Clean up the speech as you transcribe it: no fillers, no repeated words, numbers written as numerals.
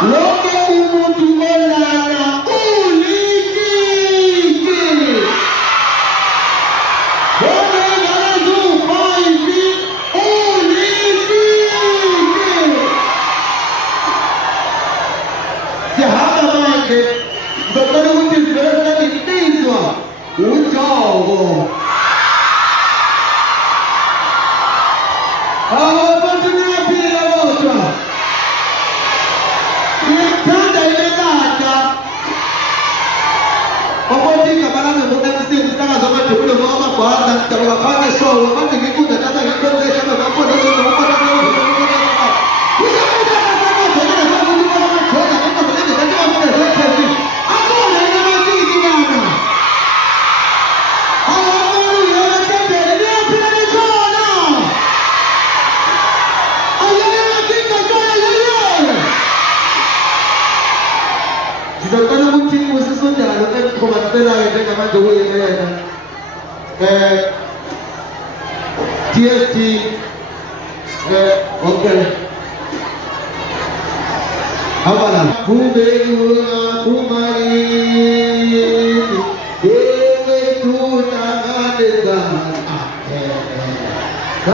Loke umuntu olala unikiki. Bona ngalazufayifi unikiki. Sihamba manje ngizocela ukuthi sivele singabe insizwa uJobo. Abantu niyaphila kodwa. Ngithanda imelada. Babothi igama lami ngo-MC umsakazo wamadubulo ngokwamagwaza ngidabula phana show manje ngikunda tata ngikhonzesha bakhona ngizobona ngizocela ukuthi usisondalo engikhomaniselayo njengamanje kuyena TST okay hamba la kumbe kumayi